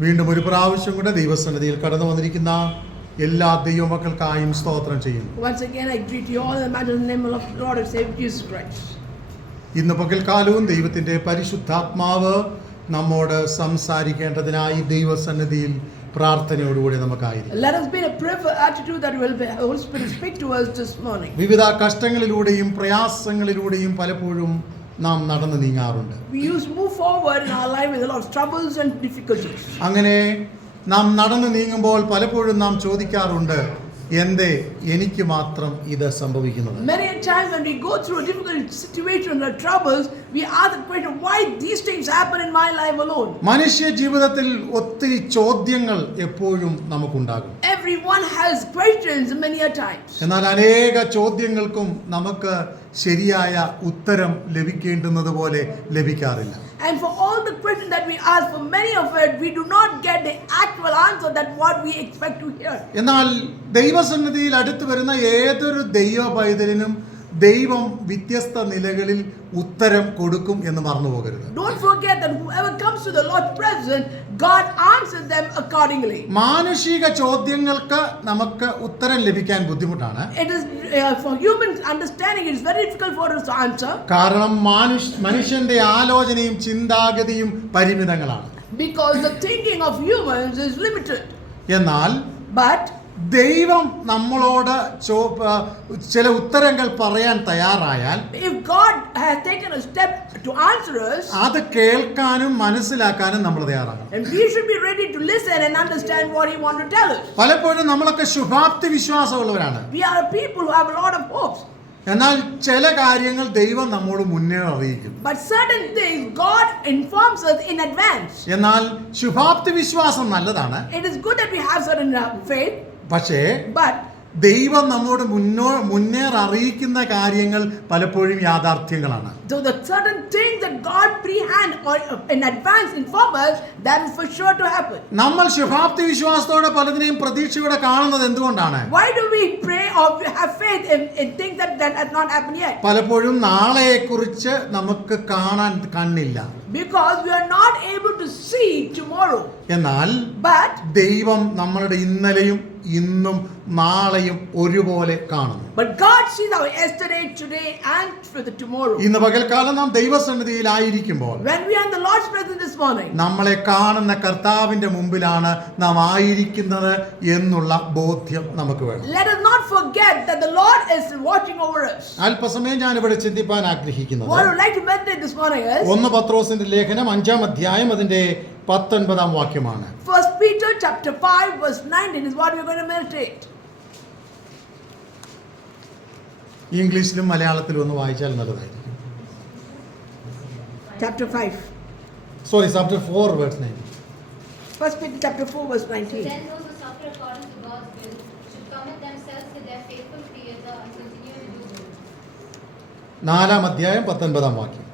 വീണ്ടും ഒരു പ്രാവശ്യം കൂടെ ദൈവസന്നിധിയിൽ കടന്നു വന്നിരിക്കുന്ന എല്ലാ ദൈവമക്കൾക്കായും സ്തോത്രം ചെയ്യുന്നു. Once again I greet you all in the master's name of Lord and Savior Jesus Christ. ഇന്ന് പകൽക്കാലവും ദൈവത്തിന്റെ പരിശുദ്ധാത്മാവ് നമ്മോട് സംസാരിക്കേണ്ടതിനായി ദൈവസന്നിധിയിൽ പ്രാർത്ഥനയോടുകൂടി നമുക്കായിരിക്കും. Let us be in a prayerful attitude that will be Holy Spirit speak to us this morning. വിവിധ കഷ്ടങ്ങളിലൂടെയും പ്രയാസങ്ങളിലൂടെയും പലപ്പോഴും നാം നടന്നു നീങ്ങാറുണ്ട്. We used to move forward in our life with a lot of troubles and difficulties. അങ്ങനെ നാം നടന്നു നീങ്ങുമ്പോൾ പലപ്പോഴും നാം ചോദിക്കാറുണ്ട്, എന്തേ എനിക്ക് മാത്രം ഇത് സംഭവിക്കുന്നത്? Many a time when we go through a difficult situation or troubles, we ask the question, why these things happen in my life alone? മനുഷ്യ ജീവിതത്തിൽ ഒത്തിരി ചോദ്യങ്ങൾ എപ്പോഴും നമുക്കുണ്ടാകും. Everyone has questions many a times. എന്നാൽ അനേക ചോദ്യങ്ങൾക്കും നമുക്ക് ശരിയായ ഉത്തരം ലഭിക്കേണ്ടുന്നത് പോലെ ലഭിക്കാറില്ല. And for all the questions that we ask, for many of it, we do not get the actual answer that what we expect to hear. എന്നാൽ ദൈവസന്നിധിയിൽ അടുത്ത് വരുന്ന ഏതൊരു ദൈവ പൈതലിനും ദൈവം വ്യത്യസ്ത നിലകളിൽ ഉത്തരം കൊടുക്കും എന്ന് മറന്നു പോകരുത്. Don't forget that whoever comes to the Lord's presence, God answers them accordingly. മാനുഷിക ചോദ്യങ്ങൾക്ക് നമുക്ക് ഉത്തരം ലഭിക്കാൻ ബുദ്ധിമുട്ടാണ്. It is for human understanding, it is very difficult for us to answer. കാരണം മനുഷ്യന്റെ ആലോചനയും ചിന്താഗതിയും പരിമിതങ്ങളാണ്. Because the thinking of humans is limited. എന്നാൽ But ദൈവം നമ്മളോട് ചില ഉത്തരങ്ങൾ പറയാൻ തയ്യാറായാൽ, if God has taken a step to answer us, അത് കേൾക്കാനും മനസ്സിലാക്കാനും നമ്മൾ തയ്യാറാകണം. and we should be ready to listen and understand what He wants to tell us. പലപ്പോഴും നമ്മളൊക്കെ ശുഭാപ്തി വിശ്വാസമുള്ളവരാണ്. We are people who have a lot of hopes. എന്നാൽ ചില കാര്യങ്ങൾ ദൈവം നമ്മോട് മുന്നേ അറിയിക്കും. But certain things God informs us in advance. എന്നാൽ ശുഭാപ്തി വിശ്വാസം നല്ലതാണ്. It is good that we have certain faith. പക്ഷേ But ദൈവം നമ്മോട് മുന്നേ അറിയിക്കുന്ന കാര്യങ്ങൾ പലപ്പോഴും യാഥാർത്ഥ്യങ്ങളാണ്. so the certain things that God prehand or in advance inform us, that is for sure to happen. നമ്മൾ ശുഭാപ്തി വിശ്വാസത്തോടെ പലതിനെയും പ്രതീക്ഷയോടെ കാണുന്നത് എന്തുകൊണ്ടാണ്? Why do we pray or have faith in things that has not happened yet? പലപ്പോഴും നാളെയെക്കുറിച്ച് നമുക്ക് കാണാൻ കണ്ണില്ല. Because we are not able to see tomorrow. എന്നാൽ But ദൈവം നമ്മളുടെ ഇന്നലെയും ഇന്നും നാളെയും ഒരുപോലെ കാണുന്നു. But God sees our yesterday, today and for the tomorrow. ഇന്ന് പകൽക്കാലം നാം ദൈവസന്നിധിയിലായിരിക്കുമ്പോൾ, When we are in the Lord's presence this morning, നമ്മളെ കാണുന്ന കർത്താവിന്റെ മുമ്പിലാണ് നാം ആയിരിക്കുന്നത് എന്നുള്ള ബോധ്യം നമുക്ക് വേണം. let us not forget that the Lord is watching over us. അല്പസമയം ഞാൻ ഇവിടെ ചിന്തിപ്പാൻ ആഗ്രഹിക്കുന്നത്, What I would like to meditate this morning is 1 പത്രോസിന്റെ ലേഖനം 5-ാം അധ്യായം അതിന്റെ 19-ാം വാക്യമാണ്. 1 Peter chapter 5 verse 19 is what we are going to meditate. ഇംഗ്ലീഷിലും മലയാളത്തിലും ഒന്ന് വായിച്ചാൽ നല്ലതായിരിക്കും. Chapter 5. Chapter 4 verse 19. 1 Peter chapter 4 verse 19. Then those who suffer according to God's will should commit themselves to their faithful Creator and continue to do good. 4-ാം അധ്യായം 19-ാം വാക്യം.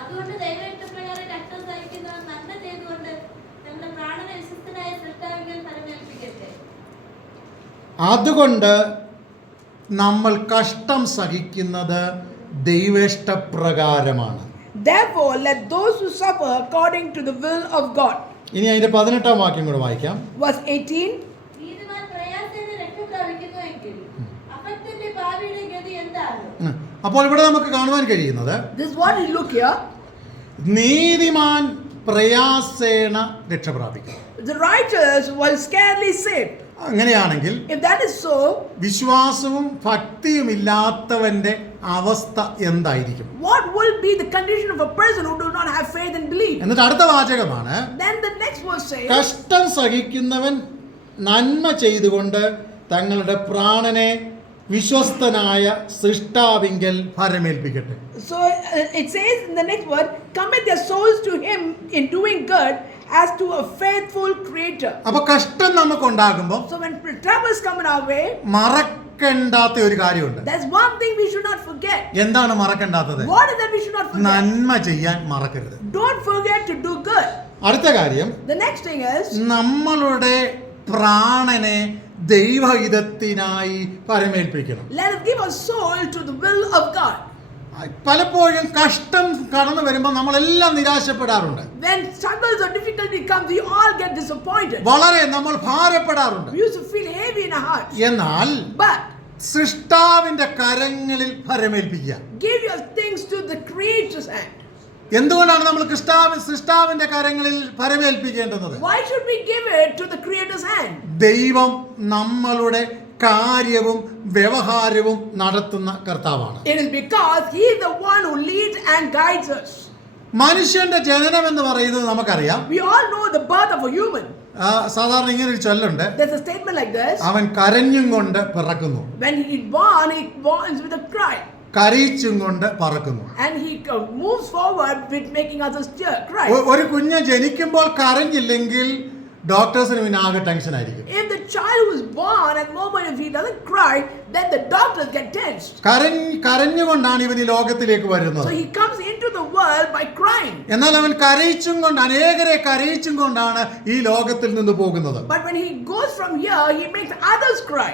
അതുകൊണ്ട് ദൈവവിട്ടുപ്രകാരം രക്തം സഹിക്കുന്നവർ നന്മ ചെയ്തുകൊണ്ട് തങ്ങളുടെ പ്രാണനെ വിശ്വസ്തനായ സൃഷ്ടാവിൽ ഫലമേൽപ്പിക്കട്ടെ. അതുകൊണ്ട് നമ്മൾ കഷ്ടം സഹിക്കുന്നത് ദൈവേഷ്ടപ്രകാരമാണ്. Therefore let those who suffer according to the will of God. ഇനി അതിന്റെ 18-ാം വാക്യം കൂടെ വായിക്കാം. Verse 18. നീതിമാൻ പ്രയാസേന രക്ഷ പ്രാപിക്കുന്നുവെങ്കിൽ അപത്യന്റെ ഭാവിയുടെ ഗതി എന്താണ്? അപ്പോൾ ഇവിടെ നമുക്ക് കാണുവാൻ കഴിയുന്നത്, This is what we look here. നീതിമാൻ പ്രയാസേന രക്ഷ പ്രാപിക്കും. The righteous will scarcely saved. അങ്ങനെയാണെങ്കിൽ If that is so, വിശ്വാസവും ഭക്തിയും ഇല്ലാത്തവന്റെ അവസ്ഥ എന്തായിരിക്കും? what will be the condition of a person who does not have faith and belief? എന്നിട്ട് അടുത്ത വാചകമാണ്, Then the next verse says, കഷ്ടം സഹിക്കുന്നവൻ നന്മ ചെയ്തുകൊണ്ട് തങ്ങളുടെ പ്രാണനെ വിശ്വസ്തനായ സൃഷ്ടാവിങ്കൽ ഫലമേൽപ്പിക്കട്ടെ. so it says in the next word, commit their souls to him in doing good as to a faithful creator. അപ്പൊ കഷ്ടം നമുക്കുണ്ടാകുമ്പോൾ So when troubles come in our way, മറക്കണ്ടാത്ത ഒരു കാര്യമുണ്ട്. there's one thing we should not forget. എന്താണ് മറക്കണ്ടാത്തത്? What is that we should not forget? നന്മ ചെയ്യാൻ മറക്കരുത്. Don't forget to do good. അടുത്ത കാര്യം, The next thing is, നമ്മളുടെ പ്രാണനെ ദൈവഹിതത്തിനായി പരമേൽപ്പിക്കണം. let us give our soul to the will of God. പലപ്പോഴും കഷ്ടം കടന്നു വരുമ്പോൾ നമ്മളെല്ലാം നിരാശപ്പെടാറുണ്ട്. When struggles or difficulty comes, we all get disappointed. വളരെ നമ്മൾ ഭാരപ്പെടാറുണ്ട്. We used to feel heavy in our hearts. എന്നാൽ But സൃഷ്ടാവിന്റെ കരങ്ങളിൽ ഭരമേൽപ്പിക്കുക. give your things to the Creator's hand. എന്തുകൊണ്ടാണ് നമ്മൾ സൃഷ്ടാവിന്റെ കരങ്ങളിൽ ഭരമേൽപ്പിക്കേണ്ടത്? Why should we give it to the Creator's hand? ദൈവം നമ്മളുടെ കാര്യവും വ്യവഹാരവും നടത്തുന്ന കർത്താവാണ്. It is because He is the one who leads and guides us. മനുഷ്യന്റെ ജനനം എന്ന് പറയുന്നത് നമുക്കറിയാം. We all know the birth of a human. സാധാരണ ഇങ്ങനെ ഒരു ചൊല്ലുണ്ട്, There's a statement like this. അവൻ കരഞ്ഞും കൊണ്ട് പിറക്കുന്നു, When he born with a cry. കരയിച്ചും കൊണ്ട് പറക്കുന്നു. And he moves forward with making others cry. ഒരു കുഞ്ഞ് ജനിക്കുമ്പോൾ കരഞ്ഞില്ലെങ്കിൽ ഡോക്ടേഴ്സിന് പിന്നെ ആകെ ടെൻഷൻ ആയിരിക്കും. If the child who is born at the moment, if he doesn't cry, then the doctors get tensed. കരഞ്ഞുകൊണ്ടാണ് ഇവൻ ഈ ലോകത്തിലേക്ക് വരുന്നത്. So he comes into the world by crying. എന്നാൽ അവൻ കരയിച്ചും കൊണ്ട് അനേകരെ കരയിച്ചും കൊണ്ടാണ് ഈ ലോകത്തിൽ നിന്ന് പോകുന്നത്. But when he goes from here, he makes others cry.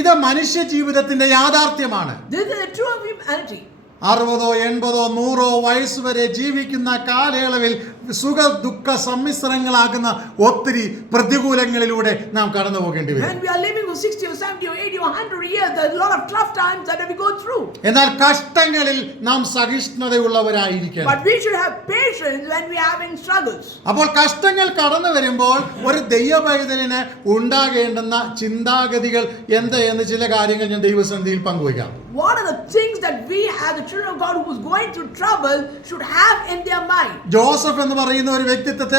ഇത് മനുഷ്യ ജീവിതത്തിന്റെ യാഥാർത്ഥ്യമാണ്. This is the truth of humanity. 60, 80, 100 വയസ്സ് വരെ ജീവിക്കുന്ന കാലയളവിൽ സുഖ ദുഃഖ സമ്മിശ്രങ്ങളാകുന്ന ഒത്തിരി പ്രതികൂലങ്ങളിലൂടെ നാം കടന്നു പോകേണ്ടി വരും. When we are living for 60 or 70 or 80 or 100 years, there are a lot of tough times that we go through. എന്നാൽ കഷ്ടങ്ങളിൽ നാം സഹിഷ്ണുതയുള്ളവരായിരിക്കണം. But we should have patience when we are having struggles. അപ്പോൾ കഷ്ടങ്ങൾ കടന്നു വരുമ്പോൾ ഒരു ദൈവപൈതലിന് ഉണ്ടാകേണ്ടുന്ന ചിന്താഗതികൾ എന്ത് എന്ന് ചില കാര്യങ്ങൾ ഞാൻ ദൈവസന്നിധിയിൽ പങ്കുവയ്ക്കാം. What are the things that we as the children of God who is going through trouble should have in their mind? Joseph എന്ന് പറയുന്ന ഒരു വ്യക്തിത്വത്തെ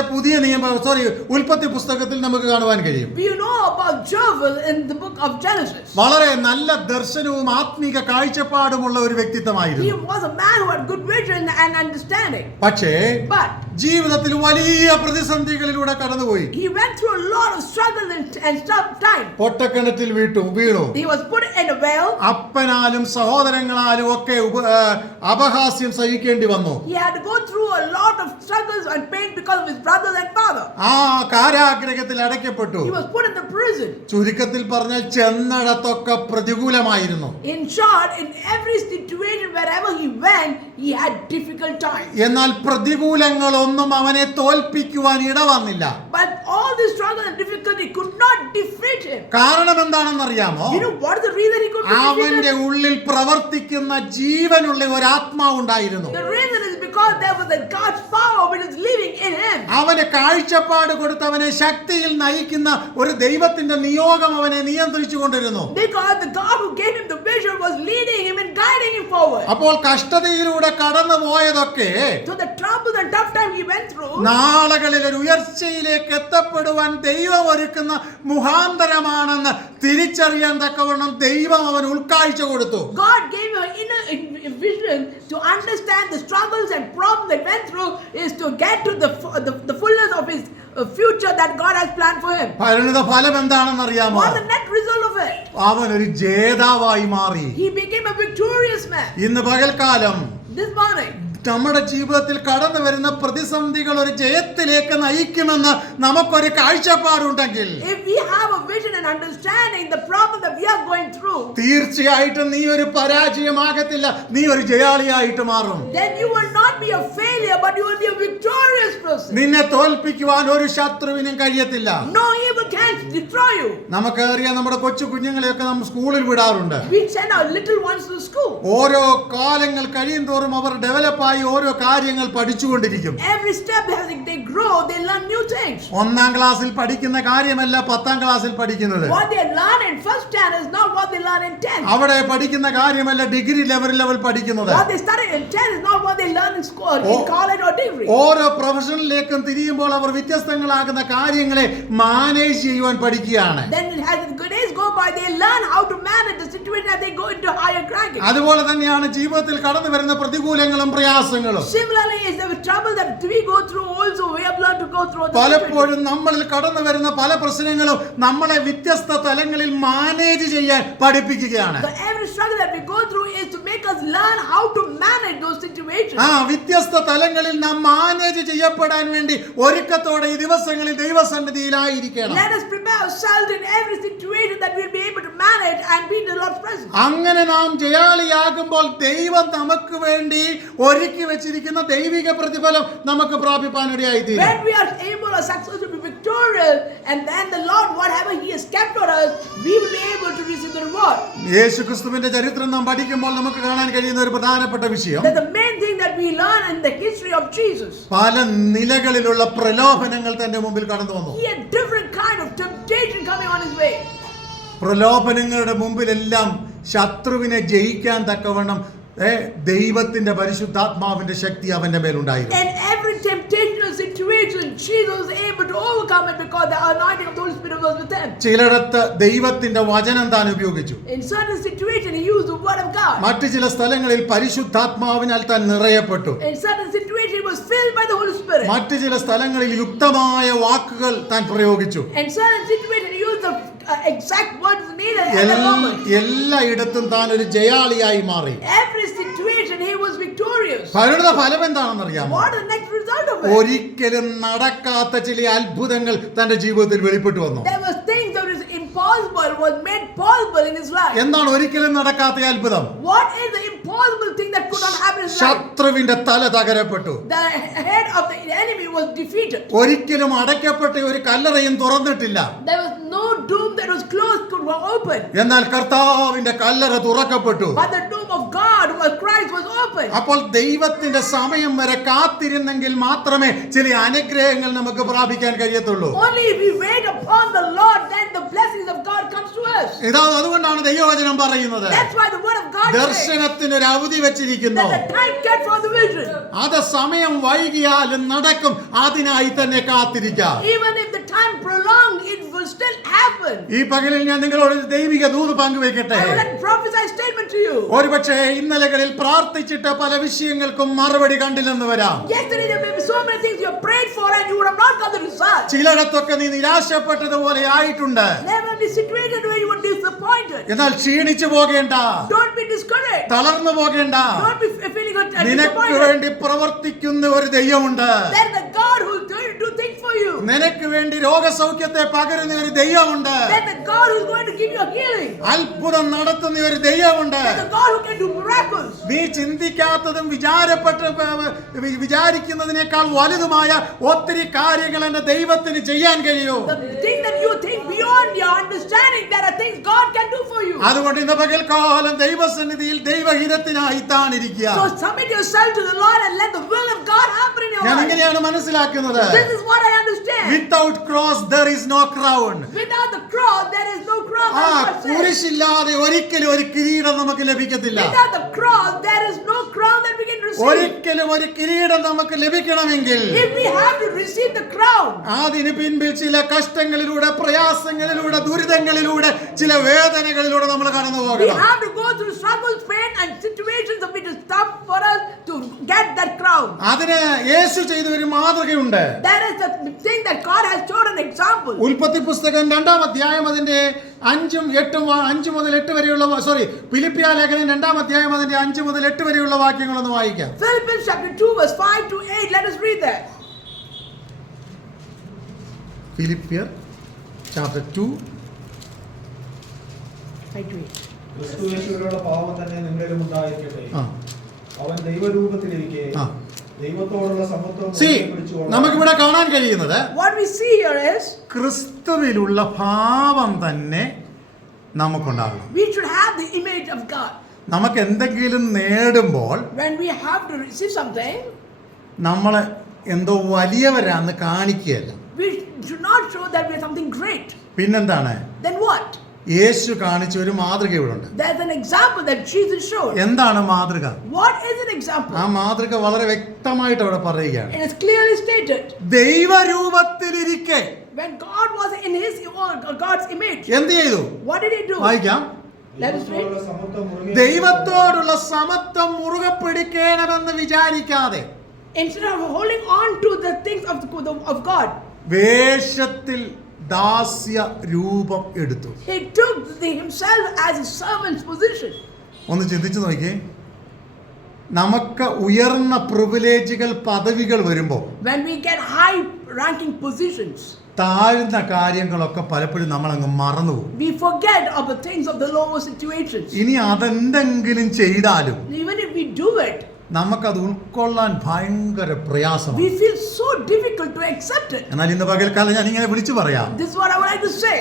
ഉൽപ്പത്തി പുസ്തകത്തിൽ നമുക്ക് കാണുവാൻ കഴിയും. We know about Joseph in the book of Genesis. വളരെ നല്ല ദർശനവും ആത്മീക കാഴ്ചപ്പാടുമുള്ള ഒരു He വ്യക്തിത്വമായിരുന്നു. was a man who had good vision and understanding. പക്ഷേ But ജീവിതത്തിൽ വലിയ പ്രതിസന്ധികളിലൂടെ കടന്നുപോയി. he went through a lot of struggle and tough time. പൊട്ടക്കിണറ്റിൽ വീണു. He was put in a well. അപ്പനാലും സഹോദരങ്ങളാലും ഒക്കെ അപഹാസ്യം സഹിക്കേണ്ടി വന്നു. He had to go through a lot of struggles and pain because of his brothers and father. ആ കാരാഗ്രഹത്തിൽ അടയ്ക്കപ്പെട്ടു. He was put in the prison. ചുരുക്കത്തിൽ പറഞ്ഞാൽ ചെന്നിടത്തൊക്കെ പ്രതികൂലമായിരുന്നു. In short, in every situation wherever he went, he had difficult times. എന്നാൽ പ്രതികൂലങ്ങളൊന്നും അവനെ തോൽപ്പിക്കുവാൻ ഇടവന്നില്ല. But all the struggle and difficulty could not defeat him. കാരണം എന്താണെന്നറിയാമോ? You know what is the reason he could defeat അവന്റെ him? ഉള്ളിൽ പ്രവർത്തിക്കുന്ന ജീവനുള്ള ഒരു ആത്മാവുണ്ടായിരുന്നു. The reason is because there was a God's power which is living in him. അവന് കാഴ്ചപ്പാട് കൊടുത്തവനെ ശക്തിയിൽ നയിക്കുന്ന ഒരു ദൈവത്തിന്റെ നിയോഗം അവനെ നിയന്ത്രിച്ചു കൊണ്ടിരുന്നു. Because the God who gave him the vision was leading him and guiding him forward. അപ്പോൾ കഷ്ടതയിലൂടെ കടന്നു പോയതൊക്കെ So the trouble and tough time he went through, നാളുകളിൽ ഒരു ഉയർച്ചയിലേക്ക് എത്തപ്പെടുവാൻ ദൈവം ഒരുക്കുന്ന മുഖാന്തരമാണെന്ന് തിരിച്ചറിയാൻ തക്കവണ്ണം ദൈവം അവന് ഉൾക്കാഴ്ച കൊടുത്തു. God gave him an inner vision to understand the struggles and problems they went through is to get to the fullness of his future that God has planned for him. പരിണിത ഫലം എന്താണെന്നറിയാമോ? What is the net result of it? അവൻ ഒരു ജേതാവായി മാറി. He became a victorious man. ഇന്ന് പകൽക്കാലം This morning, നമ്മുടെ ജീവിതത്തിൽ കടന്നു വരുന്ന പ്രതിസന്ധികൾ ഒരു ജയത്തിലേക്ക് നയിക്കുമെന്ന് നമുക്കൊരു കാഴ്ചപ്പാടുണ്ടെങ്കിൽ, if we have a vision and understanding the problem that we are going through, തീർച്ചയായിട്ടും നീ ഒരു പരാജയമാകത്തില്ല, നീ ഒരു ജയാളിയായിട്ട് മാറും. then you will not be a failure, but you will be a victorious person. നിന്നെ തോൽപ്പിക്കുവാൻ ഒരു ശത്രുവിനും കഴിയത്തില്ല. No evil can destroy you. നമുക്കറിയാം, നമ്മുടെ കൊച്ചു കുഞ്ഞുങ്ങളെയൊക്കെ നമ്മൾ സ്കൂളിൽ വിടാറുണ്ട്. We send our little ones to school. ഓരോ കാലങ്ങൾ കഴിയും തോറും അവർ ഡെവലപ്പായി ഓരോ കാര്യങ്ങൾ പഠിച്ചുകൊണ്ടിരിക്കും. Every step as they grow, they learn new things. 1ാം ക്ലാസ്സിൽ പഠിക്കുന്ന കാര്യമല്ല 10ാം ക്ലാസ്സിൽ പഠിക്കുന്നത്. What they learn in first standard is not what they learn in 10th. അവിടെ പഠിക്കുന്ന കാര്യമല്ല ഡിഗ്രി ലെവൽ പഠിക്കുന്നത്. What they study in 10th is not what they learn in school, in college or degree. ഓരോ പ്രൊഫഷനിലേക്കും തിരിയുമ്പോൾ അവർ വ്യത്യസ്തങ്ങളാകുന്ന കാര്യങ്ങളെ manage ചെയ്യുവാൻ പഠിക്കുകയാണ്. Then as the days go by, they learn how to manage the situation as they go into higher ranking. അതുപോലെ തന്നെയാണ് ജീവിതത്തിൽ കടന്നു വരുന്ന പ്രതികൂലങ്ങളും പ്രയാസങ്ങളും. Similarly, is the trouble that we go through also we have learned to go through. പലപ്പോഴും നമ്മളിൽ കടന്നു വരുന്ന പല പ്രശ്നങ്ങളും നമ്മളെ വ്യത്യസ്ത തലങ്ങളിൽ മാനേജ് ചെയ്യാൻ പഠിപ്പിക്കുകയാണ്. So every struggle that we go through is to make us learn how to manage those situations. വ്യത്യസ്ത തലങ്ങളിൽ നാം മാനേജ് ചെയ്യപ്പെടാൻ വേണ്ടി ഒരുക്കത്തോടെ ഈ ദിവസങ്ങളിൽ ദൈവസന്നിധിയിലായിരിക്കണം. Let us prepare ourselves in every situation that we'll be be able to manage and be in the Lord's presence. അങ്ങനെ നാം ജയാളിയാകുമ്പോൾ ദൈവം നമുക്ക് വേണ്ടി ഒരുക്കി വെച്ചിരിക്കുന്ന ദൈവിക പ്രതിഫലം നമുക്ക് പ്രാപിപ്പാനിടയായി തീരും. When we are able or successful to be victorious, and then the Lord, whatever He has kept for us, we will be able to receive the reward. യേശുക്രിസ്തുവിന്റെ ചരിത്രം നാം പഠിക്കുമ്പോൾ നമുക്ക് കാണാൻ കഴിയുന്ന ഒരു പ്രധാനപ്പെട്ട വിഷയം, That the main thing that we learn in the history of Jesus, പല നിലകളിലുള്ള പ്രലോഭനങ്ങൾ തന്റെ മുമ്പിൽ കടന്നു വന്നു. He had different kind of temptation coming on His way. പ്രലോഭനങ്ങളുടെ മുമ്പിലെല്ലാം ശത്രുവിനെ ജയിക്കാൻ തക്കവണ്ണം ദൈവത്തിന്റെ പരിശുദ്ധാത്മാവിന്റെ ശക്തി അവന്റെ മേലുണ്ടായിരുന്നു. In every temptational situation, Jesus was able to overcome it because the anointing of the Holy Spirit was with him. ചിലയിടത്ത് ദൈവത്തിന്റെ വചനം താൻ ഉപയോഗിച്ചു. In certain situations, he used the word of God. മറ്റു ചില സ്ഥലങ്ങളിൽ പരിശുദ്ധാത്മാവിനാൽ താൻ നിറയപ്പെട്ടു. In certain situations, he was filled by the Holy Spirit. മറ്റു ചില സ്ഥലങ്ങളിൽ യുക്തമായ വാക്കുകൾ താൻ പ്രയോഗിച്ചു. In certain situations, he used the exact words needed at the moment. എല്ലായിടത്തും താൻ ഒരു ജയാളിയായി മാറി. Every situation, he was victorious. പരിണത ഫലം എന്താണെന്നറിയാമോ? What is the next result of it? ഒരിക്കലും നടക്കാത്ത ചില അത്ഭുതങ്ങൾ തന്റെ ജീവിതത്തിൽ വെളിപ്പെട്ടു വന്നു. There was things that was impossible was made possible in his life. എന്താണ് ഒരിക്കലും നടക്കാത്ത അത്ഭുതം? What is the impossible thing that could not happen in his life? ശത്രുവിന്റെ തല തകരപ്പെട്ടു. The head of the enemy was defeated. ഒരിക്കലും അടയ്ക്കപ്പെട്ട ഒരു കല്ലറയും തുറന്നിട്ടില്ല. There was no doom that was closed could be open. എന്നാൽ കർത്താവിന്റെ കല്ലറ തുറക്കപ്പെട്ടു. But the doom of God, who Christ, was open. അപ്പോൾ ദൈവത്തിന്റെ സമയം വരെ കാത്തിരുന്നെങ്കിൽ മാത്രമേ ചില അനുഗ്രഹങ്ങൾ നമുക്ക് പ്രാപിക്കാൻ കഴിയത്തുള്ളൂ. Only if we wait upon the Lord, then the blessings of God comes to us. അതുകൊണ്ടാണ് ദൈവവചനം പറയുന്നത്, That's why the word of God says ദർശനത്തിന് ഒരു അവധി വെച്ചിരിക്കുന്നു. that the time kept for the vision. അത് സമയം വൈകിയാലും നടക്കും, അതിനായി തന്നെ കാത്തിരിക്കാം. Even if the time prolonged, it will still happen. ഈ പകലിൽ ഞാൻ നിങ്ങളോട് ദൈവിക ദൂത് പങ്കുവെക്കട്ടെ. I will let prophesy statement to you. ഒരുപക്ഷേ ഇന്നലകളിൽ പ്രാർത്ഥിച്ചിട്ട് പല വിഷയങ്ങൾക്കും മറുപടി കണ്ടില്ലെന്ന് വരാം. Yesterday there may be so many things you have prayed for and you would have not got the result. ചിലയിടത്തൊക്കെ നീ നിരാശപ്പെട്ടതുപോലെ ആയിട്ടുണ്ട്. There will be situations where you were disappointed. എന്നാൽ ക്ഷീണിച്ചു പോകേണ്ട, Don't be discouraged. തളർന്നു പോകേണ്ട. Don't be feeling നിനക്ക് disappointed. വേണ്ടി പ്രവർത്തിക്കുന്ന ഒരു ദൈവമുണ്ട്. There's a God who will do things for you. നിനക്ക് വേണ്ടി രോഗസൗഖ്യത്തെ പകരുന്ന ഒരു ദൈവമുണ്ട്. There's a God who's going to give you a healing. അത്ഭുതം നടത്തുന്ന ഒരു ദൈവമുണ്ട്. There's a God who can do miracles. നീ ചിന്തിക്കാത്തതും വിചാരിക്കുന്നതിനേക്കാൾ വലുതുമായ ഒത്തിരി കാര്യങ്ങൾ എന്റെ ദൈവത്തിന് ചെയ്യാൻ കഴിയൂ. The thing that you think beyond your understanding, there are things God can do for you. അതുകൊണ്ട് ഇന്ന് പകൽക്കാലം ദൈവസന്നിധിയിൽ ദൈവഹിതത്തിനായി താണിരിക്കുക. So submit yourself to the Lord and let the will of God happen in your ഞാൻ life. എങ്ങനെയാണ് മനസ്സിലാക്കുന്നത്? This is what I understand. Without cross there is no crown. Without the cross, there is no crown. ആ That's what it says. കുരിശില്ലാതെ ഒരിക്കലും ഒരു കിരീടം നമുക്ക് ലഭിക്കത്തില്ല. Without the cross, there is no crown that we can receive. ഒരിക്കലും ഒരു കിരീടം നമുക്ക് ലഭിക്കണമെങ്കിൽ If we have to receive the crown, അതിന് പിൻപിൽ ചില കഷ്ടങ്ങളിലൂടെ, പ്രയാസങ്ങളിലൂടെ, ദുരിതങ്ങളിലൂടെ, ചില വേദനകളിലൂടെ നമ്മൾ കടന്നു we പോകണം. have to go through struggles, pain, and situations of it is tough for us to get that crown. അതിന് യേശു ചെയ്ത ഒരു മാതൃകയുണ്ട്. That is the thing that God has shown an example. ഉൽപ്പത്തി പുസ്തകം 2-ാം അധ്യായം അതിന്റെ 5 മുതൽ 8 വരെയുള്ള ഫിലിപ്പിയ ലേഖനം 2-ാം അധ്യായം അതിന്റെ 5 മുതൽ 8 വരെയുള്ള വാക്യങ്ങളൊന്ന് വായിക്കാം. Philippians chapter 2 verse 5 to 8. Let us read that. Philippians chapter 2 ക്രിസ്തുയേശുവിലുള്ള പാവം തന്നെ നിങ്ങളിലും ഉണ്ടായിരിക്കട്ടെ. ആ. അവൻ ദൈവരൂപത്തിലിരിക്കെ ആ. ദൈവത്തോടുള്ള സമത്വം സി പിടിച്ചുകൊള്ളാൻ നമുക്കിവിടെ കാണാൻ കഴിയുന്നത് What we see here is ക്രിസ്തുവിലുള്ള ഭാവം തന്നെ നമുക്കുണ്ടാകും. we should have the image of God. നമുക്ക് എന്തെങ്കിലും നേടുമ്പോൾ When we have to receive something, നമ്മൾ എന്തോ വലിയവരാന്ന് കാണിക്കുകയല്ല. we should not show that we are something great. പിന്നെന്താണ്? Then what? യേശു കാണിച്ച ഒരു മാതൃക ഇവിടെ ഉണ്ട്. There's an example that Jesus showed. എന്താണ് മാതൃക? What is an example? ആ മാതൃക വളരെ വ്യക്തമായിട്ട് അവിടെ പറയുകയാണ്. It is clearly stated. ദൈവരൂപത്തിലിരിക്കെ When God was in his God's image, എന്ത് ചെയ്തു? what did he do? വായിക്കാം. Let us read. ദൈവത്തോടുള്ള സമത്വം മുറുകെ ദൈവത്തോടുള്ള സമത്വം മുറുകെ പിടിക്കണമെന്ന് വിചാരിക്കാതെ Instead of holding on to the things of God, വേഷത്തിൽ ദാസ്യ രൂപം എടുത്തു. he took himself as a servant's position. ഒന്ന് ചിന്തിച്ചു നോക്കിയേ. നമുക്ക് ഉയർന്ന പ്രിവിലേജുകൾ, പദവികൾ വരുമ്പോൾ When we get high ranking positions, താഴ്ന്ന കാര്യങ്ങളൊക്കെ പലപ്പോഴും നമ്മൾ അങ്ങ് മറന്നുപോകും. We forget of the things of the lower situations. ഇനി അതെന്തെങ്കിലും ചെയ്താലും Even if we do it, നമുക്കത് ഉൾക്കൊള്ളാൻ ഭയങ്കര പ്രയാസമാണ്. we feel so difficult to accept it. എന്നാൽ ഇന്ന് പകൽക്കാലം ഞാൻ ഇങ്ങനെ വിളിച്ചു പറയാം, This is what I would like to say.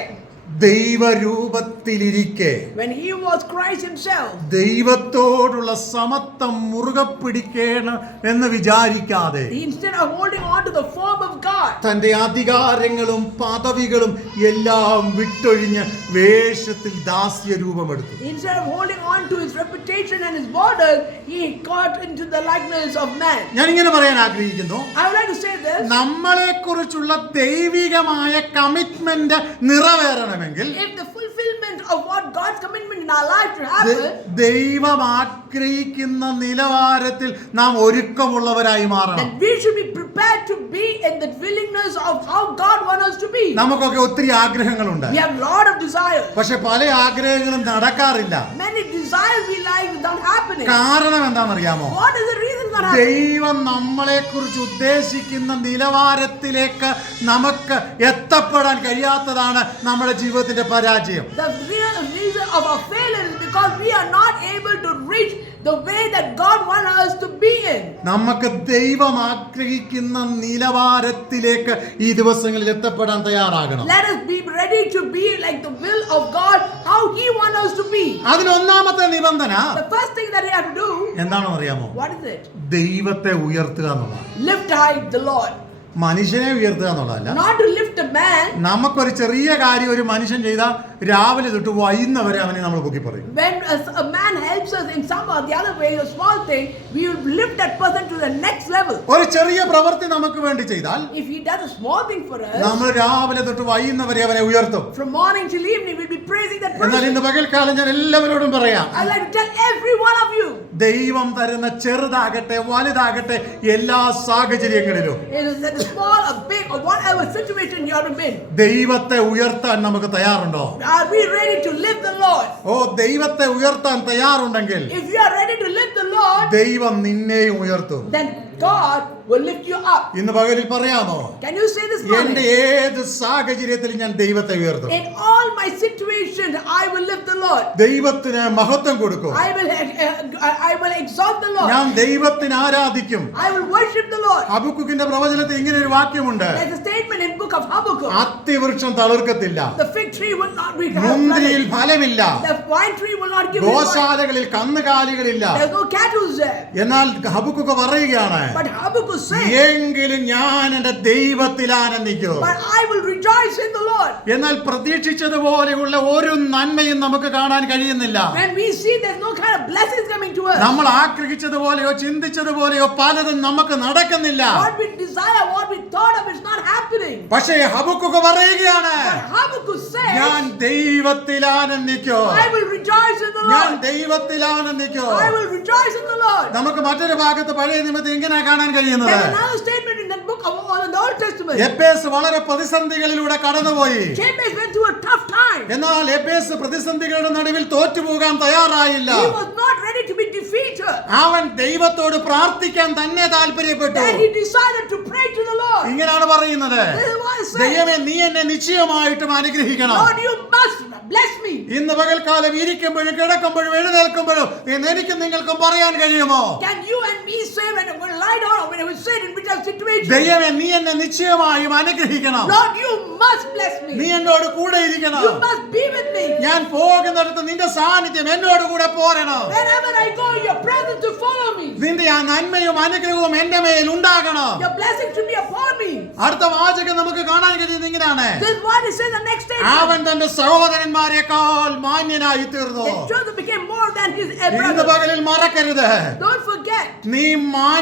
ദൈവരൂപത്തിലിരിക്കെ When he was Christ himself, ദൈവത്തോടുള്ള സമത്വം മുറുകെ പിടിക്കണം എന്ന് വിചാരിക്കാതെ instead of holding on to the form of God, തന്റെ അധികാരങ്ങളും പദവികളും എല്ലാം വിട്ടൊഴിഞ്ഞ് വേഷത്തിൽ ദാസ്യ രൂപമെടുത്തു. instead of holding on to his reputation and his borders, he got into the likeness of man. ഞാൻ ഇങ്ങനെ പറയാൻ ആഗ്രഹിക്കുന്നു, I would like to say this. നമ്മളെ കുറിച്ചുള്ള ദൈവികമായ commitment നിറവേറണമെങ്കിൽ If the fulfillment of what God's commitment in our life should happen, ദൈവം ആഗ്രഹിക്കുന്ന നിലവാരത്തിൽ നാം ഒരുക്കമുള്ളവരായി മാറണം. then we should be prepared to be in the willingness of how God wants us to be. നമുക്കൊക്കെ ഒത്തിരി ആഗ്രഹങ്ങളുണ്ട്, We have a lot of desires. പക്ഷെ പല ആഗ്രഹങ്ങളും നടക്കാറില്ല. Many desires we like without happening. കാരണം എന്താണെന്നറിയാമോ? What is the reason for happening? ദൈവം നമ്മളെ കുറിച്ച് ഉദ്ദേശിക്കുന്ന നിലവാരത്തിലേക്ക് നമുക്ക് എത്തപ്പെടാൻ കഴിയാത്തതാണ് നമ്മുടെ ജീവിതത്തിന്റെ പരാജയം. The real reason of our failure is because we are not able to reach the way that God wants us to be in. നമുക്ക് ദൈവം ആഗ്രഹിക്കുന്ന നിലവാരത്തിലേക്ക് ഈ ദിവസങ്ങളിൽ എത്തപ്പെടാൻ തയ്യാറാകണം. Let us be ready to be like the will of God, how He wants us to be. അതിനൊന്നാമത്തെ നിബന്ധന The first thing that we have to do, എന്താണെന്ന് അറിയാമോ? what is it? ദൈവത്തെ ഉയർത്തുക എന്നുള്ളതാണ്. Lift high the Lord. മനുഷ്യനെ ഉയർത്തുക എന്നുള്ളതല്ല. Not to lift a man. നമുക്കൊരു ചെറിയ കാര്യം ഒരു മനുഷ്യൻ ചെയ്താൽ രാവിലെ തൊട്ട് വൈകുന്നവരെ അവനെ നമ്മൾ പൊക്കി പറയും. When a man helps us in some or the other way, a small thing, we will lift that person to the next level. ഒരു ചെറിയ പ്രവൃത്തി നമുക്ക് വേണ്ടി ചെയ്താൽ If he does a small thing for us, നമ്മൾ രാവിലെ തൊട്ട് വൈകുന്നവരെ അവനെ ഉയർത്തും. from morning till evening, we'll be praising that എന്നാൽ person. ഇന്ന് പകൽക്കാലം ഞാൻ എല്ലാവരോടും പറയാം, I'd like to tell every one of you, ദൈവം തരുന്ന ചെറുതാകട്ടെ വലുതാകട്ടെ എല്ലാ സാഹചര്യങ്ങളിലും it is that small or big or whatever situation you are in, ദൈവത്തെ ഉയർത്താൻ നമുക്ക് തയ്യാറുണ്ടോ? are we ready to lift the Lord? ഓ, ദൈവത്തെ ഉയർത്താൻ തയ്യാറുണ്ടെങ്കിൽ If you are ready to lift the Lord, ദൈവം നിന്നെയും ഉയർത്തും. then God will lift you up. ഇന്ന് പകലിൽ പറയാമോ, Can you say this എന്റെ morning? ഏത് സാഹചര്യത്തിലും ഞാൻ ദൈവത്തെ ഉയർത്തും. In all my situations, I will lift the Lord. ദൈവത്തിന് മഹത്വം കൊടുക്കും. I will exalt the Lord. ഞാൻ ദൈവത്തിന് ആരാധിക്കും. I will worship the Lord. ഹബക്കൂക്കിന്റെ പ്രവചനത്തിൽ ഇങ്ങനെ ഒരു വാക്യമുണ്ട്, There's a statement in book of Habakkuk. അത്തിവൃക്ഷം തളിർക്കത്തില്ല, The fig tree will not be മുന്തിരിയിൽ flooded. ഫലമില്ല, The wine tree will not give his wine. ഗോശാലകളിൽ കന്നുകാലികളില്ല. There's no cattle there. എന്നാൽ Habakkuk പറയുകയാണ്, But Habakkuk says, എങ്കിലും ഞാൻ എന്റെ ദൈവത്തിൽ ആനന്ദിക്കും. but I will rejoice in the Lord. എന്നാൽ പ്രതീക്ഷിച്ചതുപോലെയുള്ള ഒരു നന്മയും നമുക്ക് കാണാൻ കഴിയുന്നില്ല. When we see there's no kind of blessings coming to us, നമ്മൾ ആഗ്രഹിച്ചതുപോലെയോ ചിന്തിച്ചതുപോലെയോ പലതും നമുക്ക് നടക്കുന്നില്ല. what we desire, what we thought of is not happening. പക്ഷേ ഹബക്കൂക്ക് പറയുകയാണ്, But Habakkuk ഞാൻ says, ദൈവത്തിൽ ആനന്ദിക്കും. I will rejoice in the ഞാൻ Lord. ദൈവത്തിൽ ആനന്ദിക്കും. I will rejoice in the Lord. നമുക്ക് മറ്റൊരു ഭാഗത്ത് പഴയ നിയമത്തിൽ ഇങ്ങനെ കാണാൻ കഴിയുന്നത്, There's another statement in that book of the Old Testament. എബേസ് വളരെ പ്രതിസന്ധികളിലൂടെ കടന്നുപോയി. Jabez went through a tough time. എന്നാൽ എബേസ് പ്രതിസന്ധികളുടെ നടുവിൽ തോറ്റുപോകാൻ തയ്യാറായില്ല. He was not ready to be defeated. അവൻ ദൈവത്തോട് പ്രാർത്ഥിക്കാൻ തന്നെ താല്പര്യപ്പെട്ടു. Then he decided to pray to the Lord. ഇങ്ങനെയാണ് പറയുന്നത്, This is what it says. ദൈവമേ നീ എന്നെ നിശ്ചയമായിട്ടും അനുഗ്രഹിക്കണം. Lord, you must bless me. ഇന്ന് പകൽക്കാലം ഇരിക്കുമ്പോഴും കിടക്കുമ്പോഴും എഴുന്നേൽക്കുമ്പോഴും എനിക്കും നിങ്ങൾക്കും പറയാൻ കഴിയുമോ, Can you and me say when we lie down or when we sit in which situation? ദൈവമേ നീ എന്നെ നിശ്ചയമായും അനുഗ്രഹിക്കണം. Lord, you must bless നീ me. എന്നോട് കൂടെ ഇരിക്കണം. You must be with me. ഞാൻ പോകുന്നിടത്ത് നിന്റെ സാന്നിധ്യം എന്നോട് കൂടെ പോരണം. Wherever I go, your presence to follow me. നിന്റെ ആ നന്മയും അനുഗ്രഹവും എന്റെ മേൽ ഉണ്ടാകണം. Your blessing should be upon me. അടുത്ത വാചകം നമുക്ക് കാണാൻ കഴിയുന്നത് ഇങ്ങനെയാണ്, This is what it says in the next അവൻ statement. തന്റെ സഹോദരന്മാരെക്കാൾ മാന്യനായി തീർന്നു. That Joseph became more than his ഇന്ന് brother. പകലിൽ മറക്കരുത്, Don't forget, നീ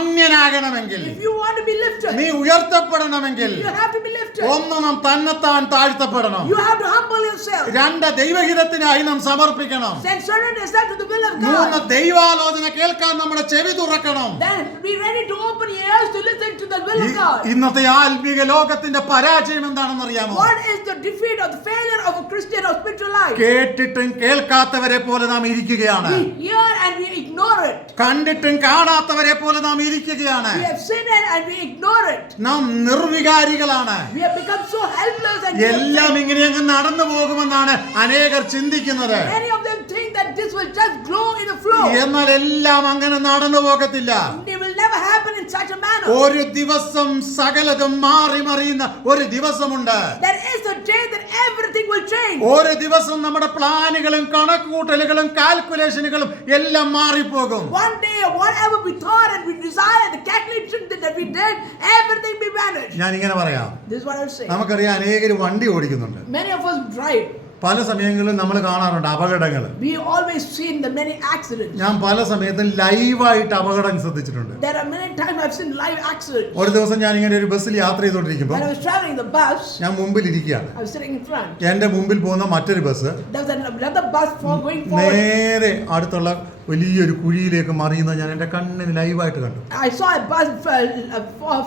മാന്യനാകണമെങ്കിൽ, if you want to be lifted, നീ ഉയർത്തപ്പെടണമെങ്കിൽ you have to be lifted. ഒന്ന് നാം തന്നെത്താൻ താഴ്ത്തപ്പെടണം. You have to humble yourself. രണ്ട് ദൈവഹിതത്തിനായി നാം സമർപ്പിക്കണം. Then surrender yourself to the will of മൂന്ന് God. ദൈവാലോചന കേൾക്കാൻ നമ്മുടെ ചെവി തുറക്കണം. Then be ready to open your ears to listen to the will will of God. ഇന്നത്തെ ആത്മീക ലോകത്തിന്റെ പരാജയം എന്താണെന്ന് അറിയാമോ? What is the defeat or the failure of a Christian or spiritual life? കേട്ടിട്ടും കേൾക്കാത്തവരെ പോലെ നാം ഇരിക്കുകയാണ്. We hear and we ignore it. കണ്ടിട്ടും കാണാത്തവരെ പോലെ നാം ഇരിക്കുകയാണ്. We have sinned and we ignore it. നാം നിർവികാരികളാണ്. We have become so helpless and എല്ലാം ഇങ്ങനെ അങ്ങ് നടന്നു പോകുമെന്നാണ് അനേകർ ചിന്തിക്കുന്നത്. many of them think that this will just glow in the flow. എന്നാൽ എല്ലാം അങ്ങനെ നടന്നു പോകത്തില്ല. It will never happen in such a manner. ഒരു ദിവസം സകലതും മാറി മറിയുന്ന ഒരു ദിവസമുണ്ട്. There is a day that everything will change. ഒരു ദിവസം നമ്മുടെ പ്ലാനുകളും കണക്കുകൂട്ടലുകളും കാൽക്കുലേഷനുകളും എല്ലാം മാറിപ്പോകും. One day, whatever we thought and we desired, the calculation that we did, everything be vanished. ഞാൻ ഇങ്ങനെ പറയാം. This is what I was saying. നമുക്കറിയാം അനേകർ വണ്ടി ഓടിക്കുന്നുണ്ട്. Many of us drive. പല സമയങ്ങളിലും നമ്മൾ കാണാറുണ്ട് അപകടങ്ങൾ. We always seen the many accidents. ഞാൻ പല സമയത്തും ലൈവായിട്ട് അപകടം ശ്രദ്ധിച്ചിട്ടുണ്ട്. There are many times I've seen live accidents. ഒരു ദിവസം ഞാൻ ഇങ്ങനെ ഒരു ബസ്സിൽ യാത്ര ചെയ്തുകൊണ്ടിരിക്കുമ്പോൾ When I was traveling the bus, ഞാൻ മുമ്പിൽ ഇരിക്കുകയാണ്. I was sitting in front. എന്റെ മുമ്പിൽ പോകുന്ന മറ്റൊരു bus There was another bus going forward. നേരെ അടുത്തുള്ള വലിയൊരു കുഴിയിലേക്ക് മറിയുന്നത് ഞാൻ എന്റെ കണ്ണിന് ലൈവായിട്ട് കണ്ടു. I saw a bus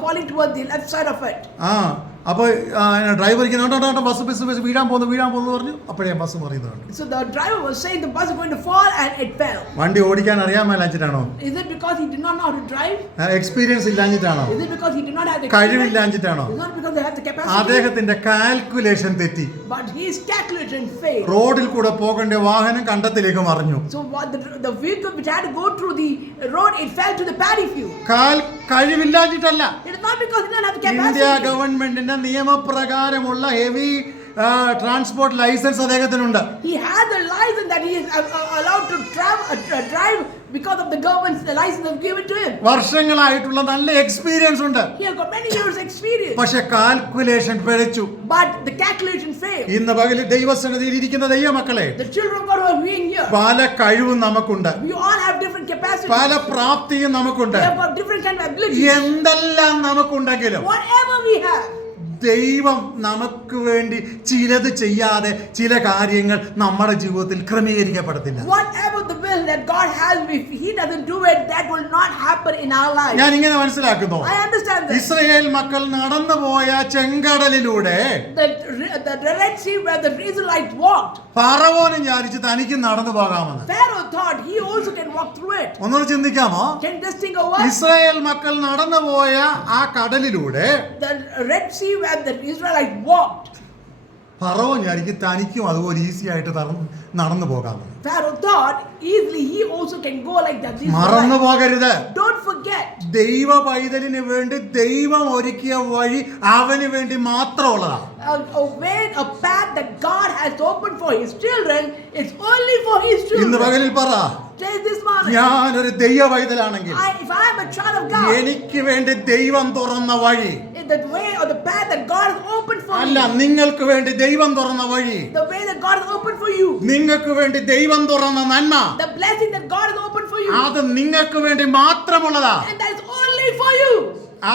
falling towards the left side of it. അപ്പോൾ ഡ്രൈവർക്ക് ബസ് വീഴാൻ പോകുന്നു പറഞ്ഞു. അപ്പോഴേ ബസ് മറിയുന്നത് കണ്ടു. So the driver was saying the bus is going to fall and it fell. വണ്ടി ഓടിക്കാൻ അറിയാൻ മേലാഞ്ഞിട്ടാണോ? Is it because he did not know how to drive? Experience ഇല്ലാഞ്ഞിട്ടാണോ? Is it because he did not have the കഴിവില്ലാഞ്ഞിട്ടാണോ? It's not because they have the capacity. അദ്ദേഹത്തിന്റെ calculation തെറ്റി. But his calculation failed. റോഡിൽ കൂടെ പോകേണ്ട വാഹനം കണ്ടത്തിലേക്ക് മറിഞ്ഞു. So what the vehicle which had to go through the road, it fell to the paddy field. കഴിവില്ലാഞ്ഞിട്ടല്ല. It is not because he did not have the India capacity. ഗവൺമെന്റിന്റെ നിയമപ്രകാരമുള്ള heavy transport licence അദ്ദേഹത്തിനുണ്ട്. He had the license that he is allowed to drive because of the government's license that was given to him. വർഷങ്ങളായിട്ടുള്ള നല്ല experience ഉണ്ട്. He has got many years experience. പക്ഷെ calculation പിഴച്ചു. But the calculation failed. ഇന്ന് പകൽ ദൈവസന്നിധിയിൽ ഇരിക്കുന്ന ദൈവമക്കളെ, The children of God who are being here, പല കഴിവും നമുക്കുണ്ട്. we all have different capacities. പല പ്രാപ്തിയും നമുക്കുണ്ട്. We have got different kind of abilities. എന്തെല്ലാം നമുക്കുണ്ടെങ്കിലും Whatever we have, ദൈവം നമുക്ക് വേണ്ടി ചിലത് ചെയ്യാതെ ചില കാര്യങ്ങൾ നമ്മുടെ ജീവിതത്തിൽ ക്രമീകരിക്കപ്പെടത്തില്ല. whatever the will that God has, if He doesn't do it, that will not happen in our life. ഞാൻ ഇങ്ങനെ മനസ്സിലാക്കുന്നു. I understand this. ഇസ്രായേൽ മക്കൾ നടന്നുപോയ ചെങ്കടലിലൂടെ The Red Sea where the Israelites walked, ഫറവോനും വിചാരിച്ച് തനിക്ക് നടന്നു പോകാമെന്ന്. Pharaoh thought he also can walk through it. ഒന്നുകൂടെ ചിന്തിക്കാമോ? Can you just think of what? Israel മക്കൾ നടന്നുപോയ ആ കടലിലൂടെ The Red Sea where the Israelites walked, ഫറവോൻ വിചാരിക്കും തനിക്കും അതുപോലെ ഈസി ആയിട്ട് നടന്നു പോകാമെന്ന്. Pharaoh thought easily he also can go like that. മറന്നു പോകരുത്. Don't forget, ദൈവ പൈതലിന് വേണ്ടി ദൈവം ഒരുക്കിയ വഴി അവന് വേണ്ടി മാത്രമുള്ളതാണ്. a way, a path that God has opened for His children is only for His ഇന്ന് children. പകലിൽ പറ, Say this morning, ഞാനൊരു ദൈവ പൈതലാണെങ്കിൽ if I am a child of God, എനിക്ക് വേണ്ടി ദൈവം തുറന്ന വഴി, the way or the path that God has opened for അല്ല me, നിങ്ങൾക്ക് വേണ്ടി ദൈവം തുറന്ന വഴി, the way that God has opened for you, നിങ്ങൾക്ക് വേണ്ടി ദൈവം തുറന്ന നന്മ, the blessing that God has opened for you, അത് നിങ്ങൾക്ക് വേണ്ടി മാത്രമുള്ളതാ. and that is only for you.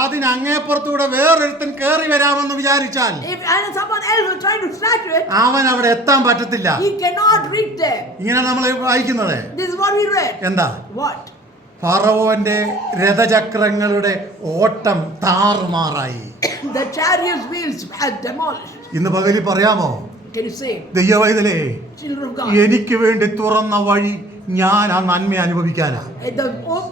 അതിന് അങ്ങേപ്പുറത്തൂടെ വേറൊരുത്തൻ കേറി വരാമെന്ന് വിചാരിച്ചാൽ If someone else will try to snatch it, അവൻ അവിടെ എത്താൻ പറ്റത്തില്ല. he cannot reach there. ഇങ്ങനെ നമ്മൾ വായിക്കുന്നത് This is what we read. എന്താ? What? ഫറവോന്റെ രഥചക്രങ്ങളുടെ ഓട്ടം താറുമാറായി. The chariot's wheels has demolished. ഇന്ന് പകലിൽ പറയാമോ? Can you say, ദൈവവൈതലേ, children of God, എനിക്ക് വേണ്ടി തുറന്ന വഴി ഞാൻ ആ നന്മ അനുഭവിക്കാനാ.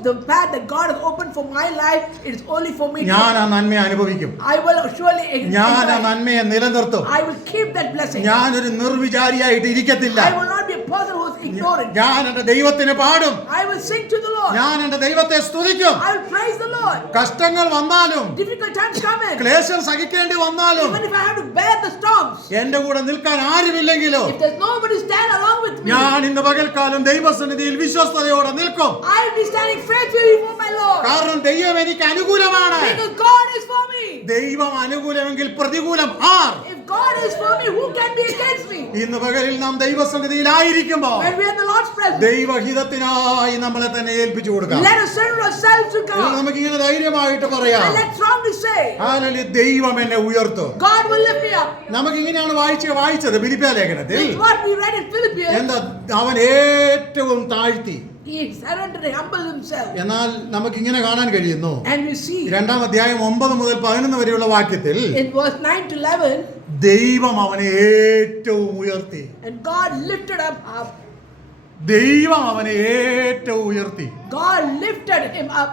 the path that God has opened for my life, it is only for me. ഞാൻ ആ നന്മ അനുഭവിക്കും. I will surely ഞാൻ ആ enjoy. നന്മയെ നിലനിർത്തും. I will keep that blessing. ഞാനൊരു നിർവിചാരിയായിട്ട് ഇരിക്കത്തില്ല. I will not be a person who is ignorant. ഞാൻ എന്റെ ദൈവത്തിന് പാടും. I will sing to the Lord. ഞാൻ എന്റെ ദൈവത്തെ സ്തുതിക്കും. I will praise the Lord. കഷ്ടങ്ങൾ വന്നാലും Difficult times come in. ക്ലേശം സഹിക്കേണ്ടി വന്നാലും Even if I have to bear the storms, എന്റെ കൂടെ നിൽക്കാൻ ആരുമില്ലെങ്കിലോ if there's nobody to stand along with me, ഞാൻ ഇന്ന് പകൽക്കാലം ദൈവസന്നിധിയിൽ വിശ്വസ്തയോടെ നിൽക്കും. I will be standing faithfully for my Lord. കാരണം ദൈവം എനിക്ക് അനുകൂലമാണ്. Because God is for me. ദൈവം അനുകൂലമെങ്കിൽ പ്രതികൂലം R? If God is for me, who can be against me? ഇന്ന് പകലിൽ നാം ദൈവസന്നിധിയിലായിരിക്കുമ്പോൾ When we are in the Lord's presence, ദൈവഹിതത്തിനായി നമ്മളെ തന്നെ ഏൽപ്പിച്ചു കൊടുക്കാം. let us surrender ourselves to ഇത് God. നമുക്കിങ്ങനെ ധൈര്യമായിട്ട് പറയാം, And let's strongly say, hallelujah, ദൈവം എന്നെ ഉയർത്തും. God will lift me up. നമുക്കിങ്ങനെയാണ് വായിച്ചത് ഫിലിപ്പിയ ലേഖനത്തിൽ. This is what we read in Philippians. എന്താ? അവൻ ഏറ്റവും താഴ്ത്തി. He surrendered, he humbled himself. എന്നാൽ നമുക്കിങ്ങനെ കാണാൻ കഴിയുന്നു. And we see 2-ാം അധ്യായം 9 മുതൽ 11 വരെയുള്ള വാക്യത്തിൽ in verse 9 to 11, ദൈവം അവനെ ഏറ്റവും ഉയർത്തി. and God lifted up. ദൈവം അവനെ ഏറ്റവും ഉയർത്തി. God lifted him up.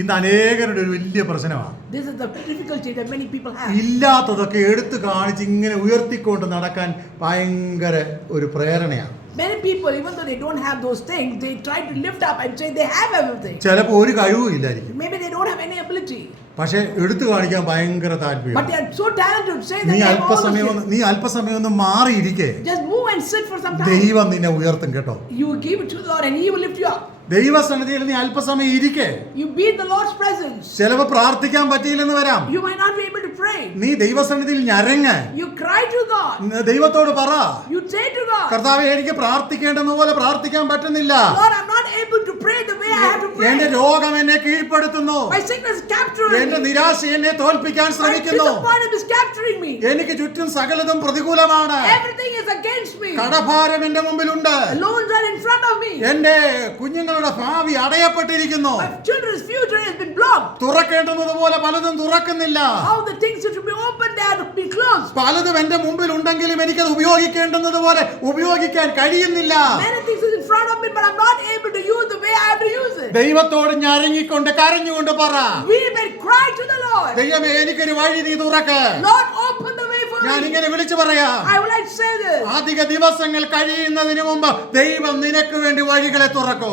ഇന്ന് അനേകരുടെ ഒരു വലിയ പ്രശ്നമാണ്. This is the difficulty that many people have. ഇല്ലാത്തതൊക്കെ എടുത്തു കാണിച്ച് ഇങ്ങനെ ഉയർത്തിക്കൊണ്ട് നടക്കാൻ ഭയങ്കര ഒരു പ്രേരണയാണ്. Many people, even though they don't have those things, they try to lift up and say they have everything. ചിലപ്പോൾ ഒരു കഴിവും ഇല്ലായിരിക്കും. Maybe they don't have any ability. പക്ഷെ എടുത്തു കാണിക്കാൻ ഭയങ്കര താല്പര്യം. But they are so talented to say that they have all the നീ അല്പസമയം ഒന്ന് മാറിയിരിക്കേ. Just move and sit for some time. ദൈവം നിന്നെ ഉയർത്തും കേട്ടോ. You give it to the Lord and He will lift you up. ദൈവസന്നിധിയിൽ നീ അല്പസമയം ഇരിക്കേ. You be in the Lord's presence. ചിലപ്പോൾ പ്രാർത്ഥിക്കാൻ പറ്റിയില്ലെന്ന് വരാം. You might not be able to pray. നീ ദൈവസന്നിധിയിൽ ഞരങ്ങ്. You cry to God. ദൈവത്തോട് പറ. You say to God, കർത്താവേ, എനിക്ക് പ്രാർത്ഥിക്കേണ്ടെന്ന പോലെ പ്രാർത്ഥിക്കാൻ പറ്റുന്നില്ല. Lord, I'm not able to pray the way I have to pray. എന്റെ രോഗം എന്നെ കീഴ്പ്പെടുത്തുന്നു. My sickness is capturing എന്റെ me. നിരാശ എന്നെ തോൽപ്പിക്കാൻ My ശ്രമിക്കുന്നു. disappointment is capturing me. എനിക്ക് ചുറ്റും സകലതും പ്രതികൂലമാണ്. Everything is against me. കടഭാരം എന്റെ മുമ്പിലുണ്ട്. Loans are in front of me. എന്റെ കുഞ്ഞുങ്ങളുടെ ഭാവി അടയപ്പെട്ടിരിക്കുന്നു. My children's future has been blocked. തുറക്കേണ്ടുന്നതുപോലെ പലതും തുറക്കുന്നില്ല. How the things that should be open, they have been closed. പലതും എന്റെ മുമ്പിൽ ഉണ്ടെങ്കിലും എനിക്കത് ഉപയോഗിക്കേണ്ടുന്നതുപോലെ ഉപയോഗിക്കാൻ കഴിയുന്നില്ല. Many things is in front of me, but I'm not able to use the way I have to use it. ദൈവത്തോട് ഞരങ്ങിക്കൊണ്ട് കരഞ്ഞുകൊണ്ട് പറ, We may cry to the Lord. ദൈവമേ, എനിക്കൊരു വഴി നീ തുറക്ക്. Lord, open the way for ഞാൻ me. ഇങ്ങനെ വിളിച്ചു പറയാം. I would like to say this. അധിക ദിവസങ്ങൾ കഴിയുന്നതിന് മുമ്പ് ദൈവം നിനക്ക് വേണ്ടി വഴികളെ തുറക്കൂ.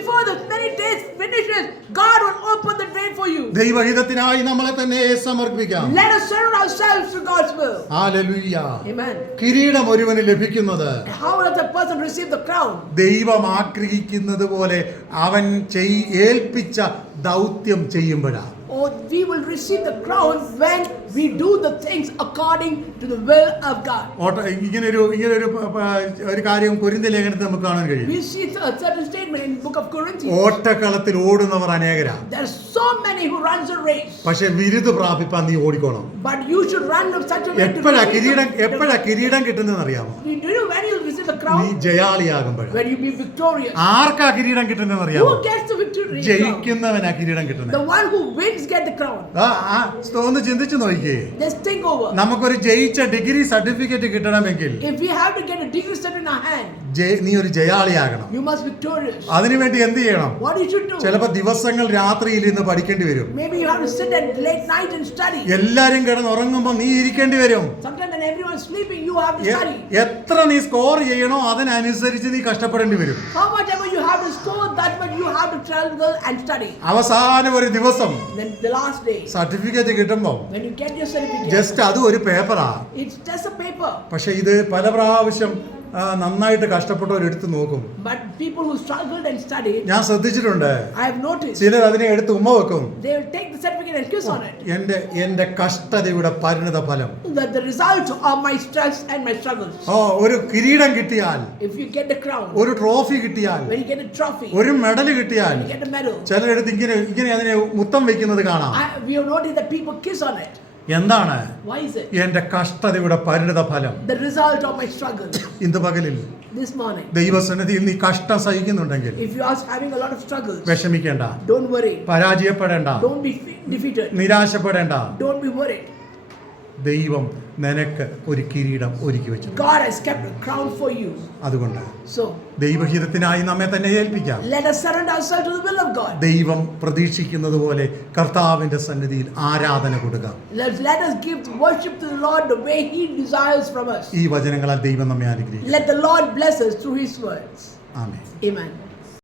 Before the many days finishes, God will open the way for you. ദൈവഹിതത്തിനായി നമ്മളെ തന്നെ സമർപ്പിക്കാം. Let us surrender ourselves to God's will. Hallelujah. Amen. കിരീടം ഒരുവന് ലഭിക്കുന്നത് How does a person receive the crown? ദൈവം ആഗ്രഹിക്കുന്നത് പോലെ അവൻ ഏൽപ്പിച്ച ദൗത്യം ചെയ്യുമ്പോഴാണ്. Or we will receive the crown when we do the things according to the will of God. ഒരു കാര്യം കൊരിന്ത്യ ലേഖനത്തിൽ നമുക്ക് കാണാൻ കഴിയും. We see a certain statement in the book of Corinthians. ഓട്ടക്കളത്തിൽ ഓടുന്നവർ അനേകരാ. There are so many who runs a race. പക്ഷെ ബിരുദ പ്രാപിപ്പാൻ നീ ഓടിക്കോണം. But you should run of such a way to എപ്പോഴാ receive കിരീടം കിട്ടുന്നതെന്ന് അറിയാമോ? Do you know when you will receive the നീ crown? ജയാളിയാകുമ്പോഴാണ്. When you be victorious. ആർക്കാ കിരീടം കിട്ടുന്നതെന്ന് അറിയാമോ? Who gets the victory? ജയിക്കുന്നവനാ കിരീടം കിട്ടുന്നത്. The one who wins get the crown. ഒന്ന് ചിന്തിച്ചു നോക്കിയേ. Just think over. നമുക്കൊരു ജയിച്ച ഡിഗ്രി സർട്ടിഫിക്കറ്റ് കിട്ടണമെങ്കിൽ If we have to get a degree set in our hand, നീ ഒരു ജയാളിയാകണം. you must be victorious. അതിനുവേണ്ടി എന്ത് ചെയ്യണം? What you should do? ചിലപ്പോൾ ദിവസങ്ങൾ രാത്രിയിൽ ഇരുന്ന് പഠിക്കേണ്ടി വരും. Maybe you have to sit at late night and study. എല്ലാരും കിടന്നുറങ്ങുമ്പോൾ നീ ഇരിക്കേണ്ടി വരും. Sometimes when everyone is sleeping, you have to study. എത്ര നീ സ്കോർ ചെയ്യണോ അതിനനുസരിച്ച് നീ കഷ്ടപ്പെടേണ്ടി വരും. How much ever you have to score, that much you have to travel and study. അവസാനം ഒരു ദിവസം Then the last day, certificate കിട്ടുമ്പോൾ when you get your certificate, just അത് ഒരു പേപ്പറാ. it's just a paper. പക്ഷെ ഇത് പല പ്രാവശ്യം നന്നായിട്ട് കഷ്ടപ്പെട്ടവർ എടുത്ത് നോക്കും. But people who struggled and studied, ഞാൻ ശ്രദ്ധിച്ചിട്ടുണ്ട്. I have noticed, ചിലർ അതിനെ എടുത്ത് ഉമ്മ വെക്കും. they will take the certificate and kiss on it. എന്റെ കഷ്ടതയുടെ പരിണിത ഫലം. The result of my stress and my struggles. ഒരു കിരീടം കിട്ടിയാൽ, If you get the crown, ഒരു ട്രോഫി കിട്ടിയാൽ, when you get a trophy, ഒരു മെഡൽ കിട്ടിയാൽ, when you get a medal, ചിലരെടുത്ത് ഇങ്ങനെ അതിനെ മുത്തം വെക്കുന്നത് കാണാം. we have noticed that people kiss on it. എന്താണ്? Why is it? എന്റെ കഷ്ടതയുടെ പരിണിത ഫലം. The result of my struggle. ഇന്ന് പകലിൽ This morning, ദൈവസന്നിധിയിൽ നീ കഷ്ടം സഹിക്കുന്നുണ്ടെങ്കിൽ if you are having a lot of struggles, വിഷമിക്കേണ്ട, don't worry. പരാജയപ്പെടേണ്ട, Don't be defeated. നിരാശപ്പെടേണ്ട. Don't be worried. ദൈവം നിനക്ക് ഒരു കിരീടം ഒരുക്കി വെച്ചു. God has kept a crown for you. അതുകൊണ്ട് So, ദൈവഹിതത്തിനായി നമ്മെ തന്നെ ഏൽപ്പിക്കാം. let us surrender ourselves to the will of God. ദൈവം പ്രതീക്ഷിക്കുന്നത് പോലെ കർത്താവിന്റെ സന്നിധിയിൽ ആരാധന കൊടുക്കാം. Let us give worship to the Lord the way He desires from us. ഈ വചനങ്ങളാൽ ദൈവം നമ്മെ അനുഗ്രഹിക്കും. Let the Lord bless us through His words. Amen. Amen.